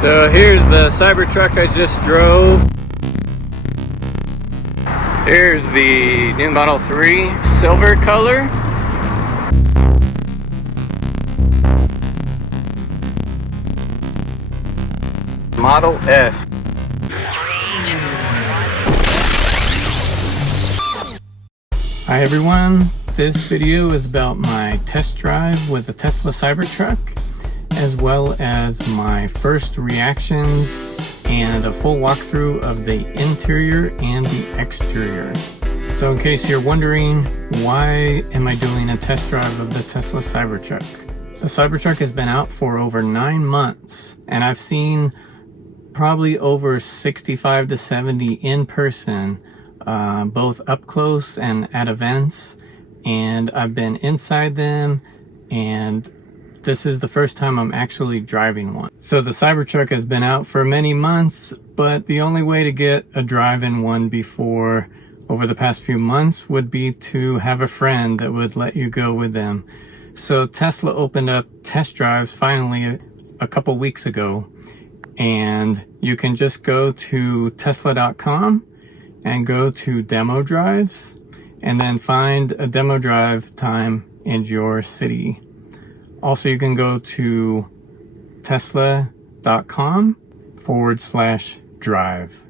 So here's the Cybertruck I just drove. Here's the new Model 3 silver color. Model S. Hi everyone, this video is about my test drive with the Tesla Cybertruck, as well as my first reactions and a full walkthrough of the interior and the exterior. So in case you're wondering, why am I doing a test drive of the Tesla Cybertruck? The Cybertruck has been out for over 9 months, and I've seen probably over 65 to 70 in person, both up close and at events, and I've been inside them, and this is the first time I'm actually driving one. So the Cybertruck has been out for many months, but the only way to get a drive in one before over the past few months would be to have a friend that would let you go with them. So Tesla opened up test drives finally a couple weeks ago, and you can just go to tesla.com and go to demo drives and then find a demo drive time in your city. Also, you can go to tesla.com/drive.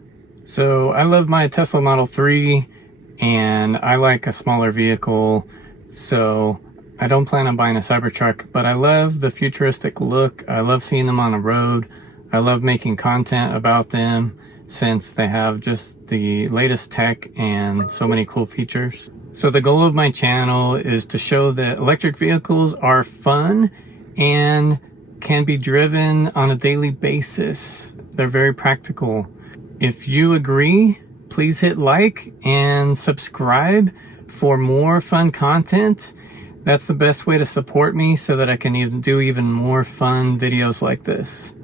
So I love my Tesla Model 3 and I like a smaller vehicle, so I don't plan on buying a Cybertruck, but I love the futuristic look. I love seeing them on the road. I love making content about them since they have just the latest tech and so many cool features. So the goal of my channel is to show that electric vehicles are fun and can be driven on a daily basis. They're very practical. If you agree, please hit like and subscribe for more fun content. That's the best way to support me so that I can do even more fun videos like this.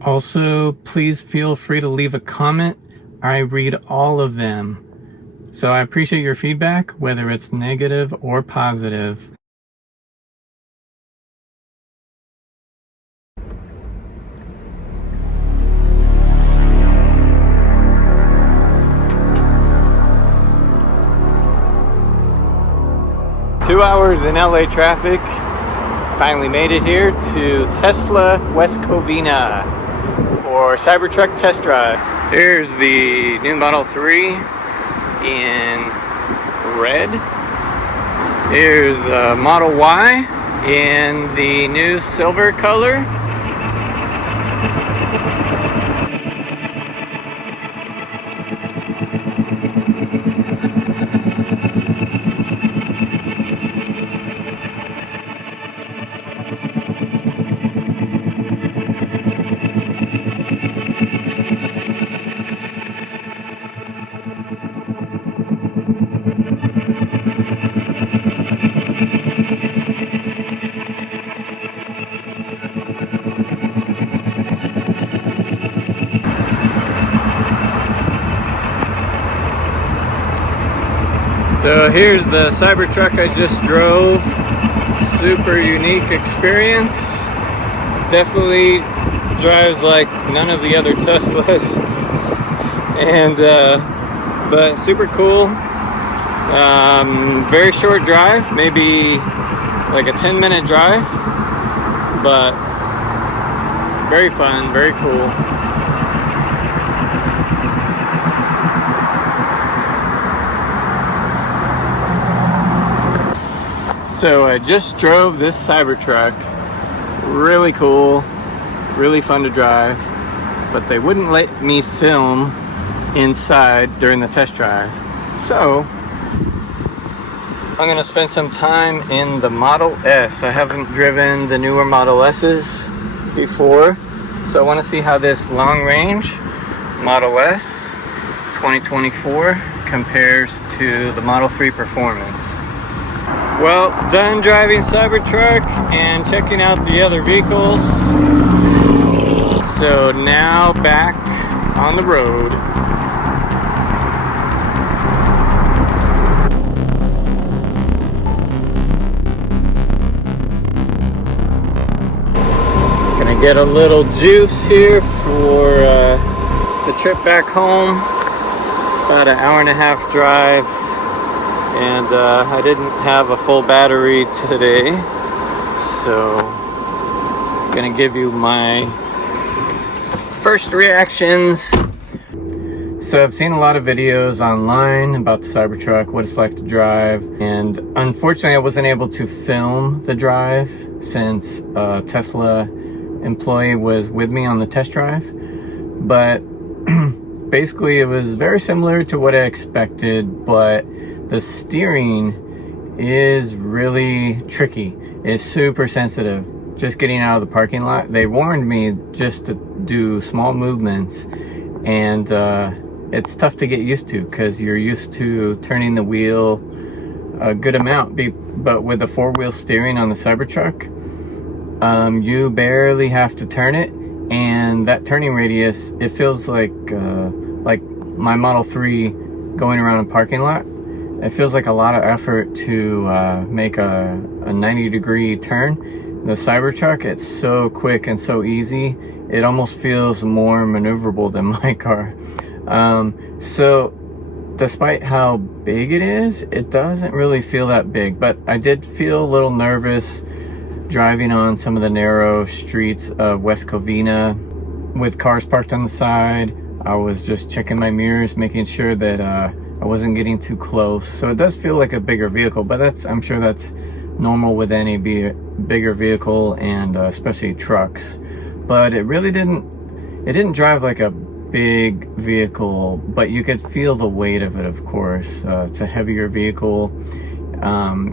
Also, please feel free to leave a comment. I read all of them. So I appreciate your feedback, whether it's negative or positive. Two hours in LA traffic. Finally made it here to Tesla West Covina for Cybertruck test drive. Here's the new Model 3 in red. Here's Model Y in the new silver color. So here's the Cybertruck I just drove. Super unique experience. Definitely drives like none of the other Teslas. And but super cool. Very short drive, maybe like a 10-minute drive, but very fun, very cool. So I just drove this Cybertruck. Really cool, really fun to drive, but they wouldn't let me film inside during the test drive. So I'm gonna spend some time in the Model S. I haven't driven the newer Model S's before, so I want to see how this long range Model S 2024 compares to the Model 3 performance. Well, done driving Cybertruck and checking out the other vehicles. So now back on the road. get a little juice here for the trip back home. It's about an hour and a half drive, and I didn't have a full battery today, so I'm gonna give you my first reactions. So I've seen a lot of videos online about the Cybertruck, what it's like to drive, and unfortunately I wasn't able to film the drive since a Tesla employee was with me on the test drive. But basically it was very similar to what I expected, but the steering is really tricky. It's super sensitive. Just getting out of the parking lot, they warned me just to do small movements, and it's tough to get used to because you're used to turning the wheel a good amount. But with the four-wheel steering on the Cybertruck, you barely have to turn it, and that turning radius, it feels like my Model 3 going around a parking lot. It feels like a lot of effort to make a 90-degree turn. The Cybertruck, it's so quick and so easy. It almost feels more maneuverable than my car. So despite how big it is, it doesn't really feel that big, but I did feel a little nervous driving on some of the narrow streets of West Covina with cars parked on the side. I was just checking my mirrors, making sure that I wasn't getting too close. So it does feel like a bigger vehicle, but I'm sure that's normal with any bigger vehicle, and especially trucks. But it really didn't drive like a big vehicle, but you could feel the weight of it, of course. It's a heavier vehicle.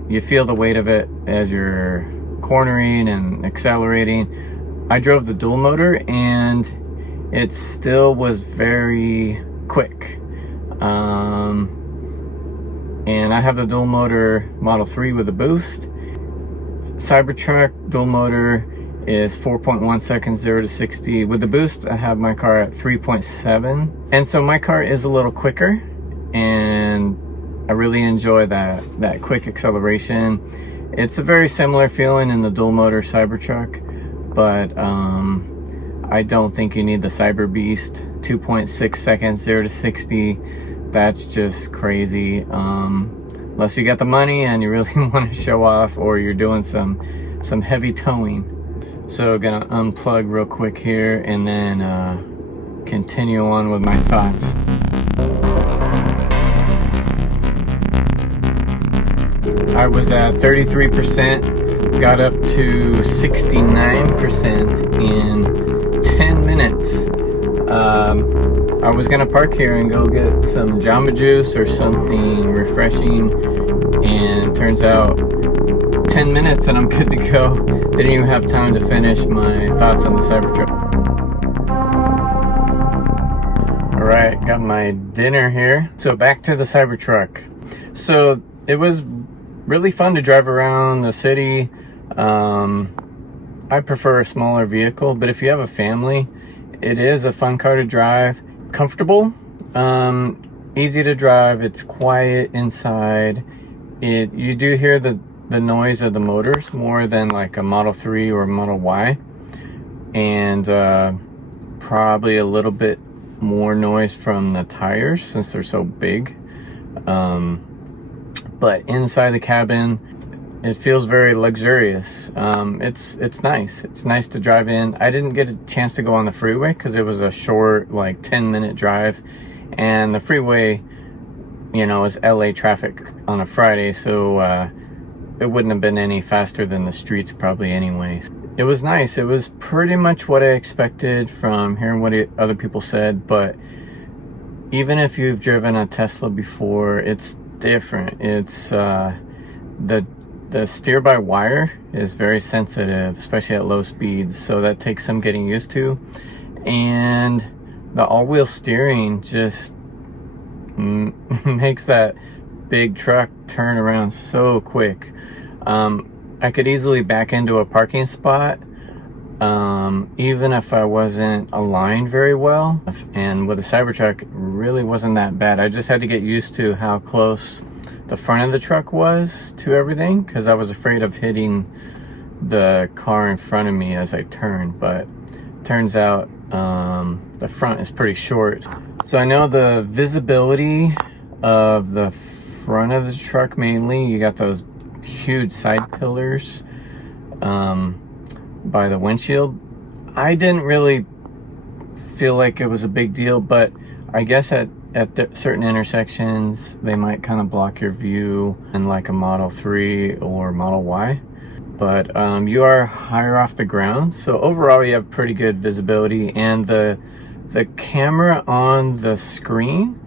You feel the weight of it as you're cornering and accelerating. I drove the dual motor, and it still was very quick. And I have the dual motor Model 3 with a boost. Cybertruck dual motor is 4.1 seconds 0 to 60. With the boost, I have my car at 3.7, and so my car is a little quicker, and I really enjoy that quick acceleration. It's a very similar feeling in the dual motor Cybertruck, but I don't think you need the Cyber Beast 2.6 seconds 0 to 60. That's just crazy, unless you got the money and you really want to show off, or you're doing some heavy towing. So gonna unplug real quick here and then continue on with my thoughts. I was at 33%, got up to 69% in 10 minutes. I was gonna park here and go get some Jamba Juice or something refreshing, and turns out 10 minutes and I'm good to go. Didn't even have time to finish my thoughts on the Cybertruck. Alright, got my dinner here. So back to the Cybertruck. So it was really fun to drive around the city. I prefer a smaller vehicle, but if you have a family, it is a fun car to drive. Comfortable, easy to drive, it's quiet inside. You do hear the noise of the motors more than like a Model 3 or a Model Y, and probably a little bit more noise from the tires since they're so big. But inside the cabin, it feels very luxurious. It's nice. It's nice to drive in. I didn't get a chance to go on the freeway because it was a short, like 10-minute drive, and the freeway, you know, is LA traffic on a Friday, so it wouldn't have been any faster than the streets probably anyways. It was nice. It was pretty much what I expected from hearing what other people said, but even if you've driven a Tesla before, it's different. It's the steer-by-wire is very sensitive, especially at low speeds, so that takes some getting used to. And the all-wheel steering just makes that big truck turn around so quick. I could easily back into a parking spot, even if I wasn't aligned very well. And with the Cybertruck, it really wasn't that bad. I just had to get used to how close the front of the truck was to everything, because I was afraid of hitting the car in front of me as I turned, but turns out the front is pretty short. So I know the visibility of the front of the truck, mainly, you got those huge side pillars by the windshield. I didn't really feel like it was a big deal, but I guess at certain intersections they might kind of block your view in like a Model 3 or Model Y. But you are higher off the ground, so overall you have pretty good visibility, and the camera on the screen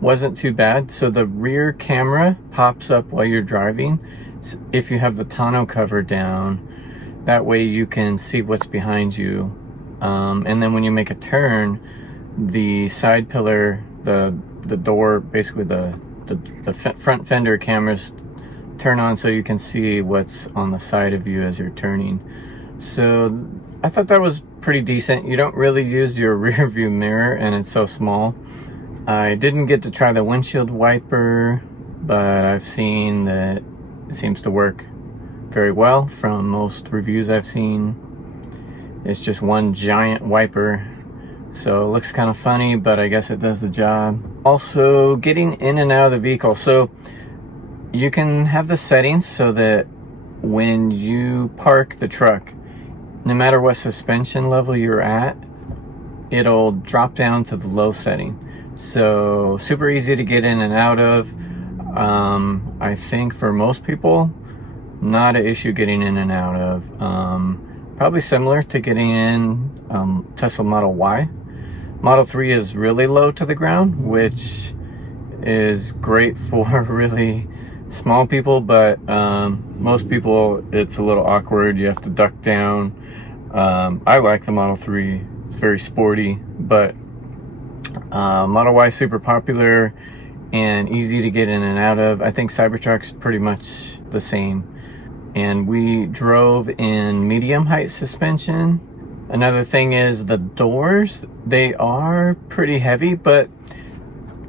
wasn't too bad. So the rear camera pops up while you're driving if you have the tonneau cover down. That way you can see what's behind you, and then when you make a turn, the side pillar, the door, basically the front fender cameras turn on so you can see what's on the side of you as you're turning. So I thought that was pretty decent. You don't really use your rear view mirror, and it's so small. I didn't get to try the windshield wiper, but I've seen that it seems to work very well from most reviews I've seen. It's just one giant wiper, so it looks kind of funny, but I guess it does the job. Also, getting in and out of the vehicle. So you can have the settings so that when you park the truck, no matter what suspension level you're at, it'll drop down to the low setting. So super easy to get in and out of. I think for most people, not an issue getting in and out of. Probably similar to getting in Tesla Model Y. Model 3 is really low to the ground, which is great for really small people, but most people it's a little awkward. You have to duck down. I like the Model 3. It's very sporty, but Model Y is super popular and easy to get in and out of. I think Cybertruck's pretty much the same. And we drove in medium height suspension. Another thing is the doors, they are pretty heavy, but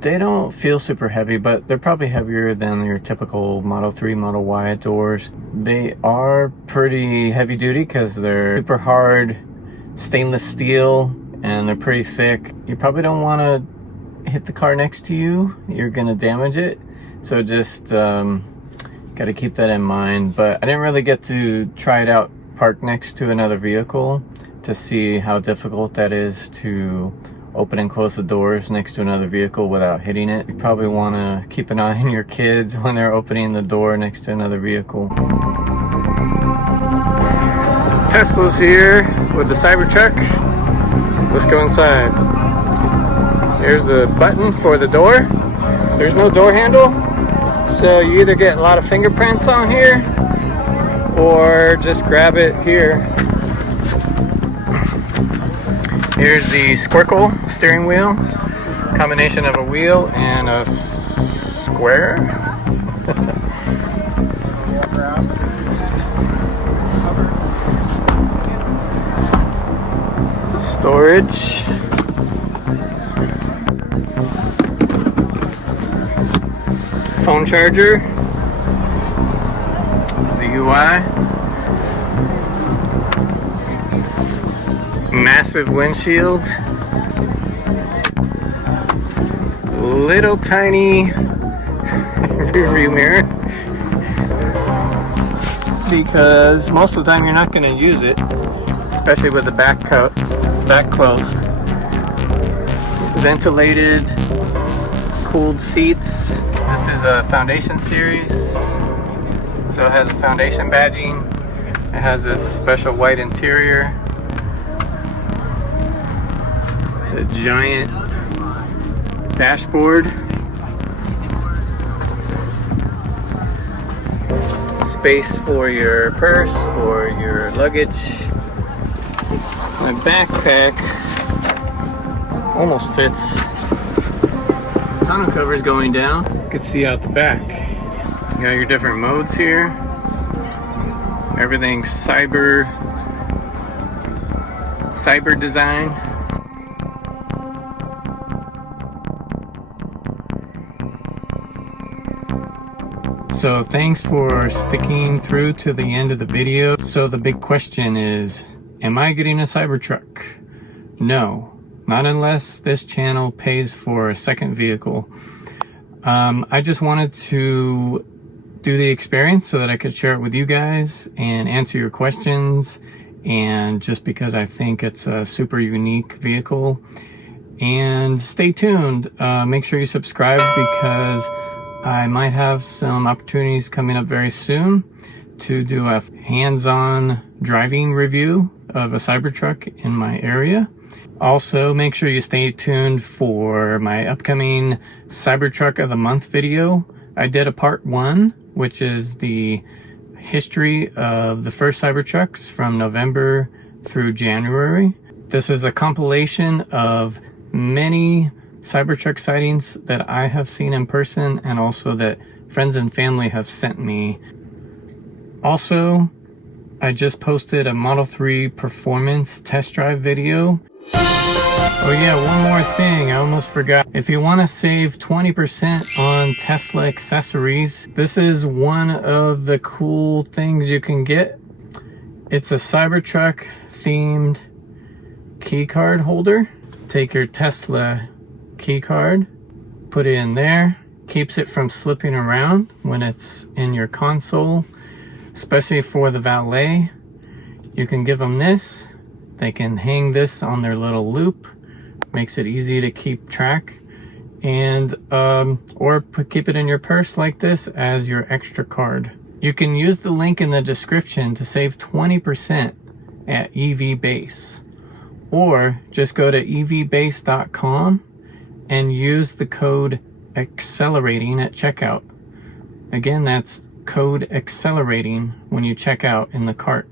they don't feel super heavy, but they're probably heavier than your typical Model 3, Model Y doors. They are pretty heavy duty because they're super hard stainless steel and they're pretty thick. You probably don't want to hit the car next to you. You're gonna damage it. So just got to keep that in mind. But I didn't really get to try it out parked next to another vehicle to see how difficult that is to open and close the doors next to another vehicle without hitting it. You probably want to keep an eye on your kids when they're opening the door next to another vehicle. Tesla's here with the Cybertruck. Let's go inside. Here's the button for the door. There's no door handle, so you either get a lot of fingerprints on here or just grab it here. Here's the Squircle steering wheel, combination of a wheel and a square. Storage. Phone charger. Here's the UI. Massive windshield. Little tiny rear view mirror. Because most of the time you're not going to use it, especially with the back closed. Ventilated, cooled seats. This is a Foundation series, so it has a Foundation badging. It has this special white interior. The giant dashboard. Space for your purse or your luggage. My backpack almost fits. Tonneau cover is going down. You can see out the back. You got your different modes here. Everything's cyber design. So thanks for sticking through to the end of the video. So the big question is, am I getting a Cybertruck? No, not unless this channel pays for a second vehicle. I just wanted to do the experience so that I could share it with you guys and answer your questions, and just because I think it's a super unique vehicle. And stay tuned, make sure you subscribe, because I might have some opportunities coming up very soon to do a hands-on driving review of a Cybertruck in my area. Also, make sure you stay tuned for my upcoming Cybertruck of the Month video. I did a part 1, which is the history of the first Cybertrucks from November through January. This is a compilation of many Cybertruck sightings that I have seen in person, and also that friends and family have sent me. Also, I just posted a Model 3 performance test drive video. Oh yeah, one more thing, I almost forgot. If you want to save 20% on Tesla Accessories, this is one of the cool things you can get. It's a Cybertruck themed key card holder. Take your Tesla key card, put it in there, keeps it from slipping around when it's in your console, especially for the valet. You can give them this. They can hang this on their little loop, makes it easy to keep track, and keep it in your purse like this as your extra card. You can use the link in the description to save 20% at EVBase, or just go to evbase.com and use the code accelerating at checkout. Again, that's code accelerating when you check out in the cart.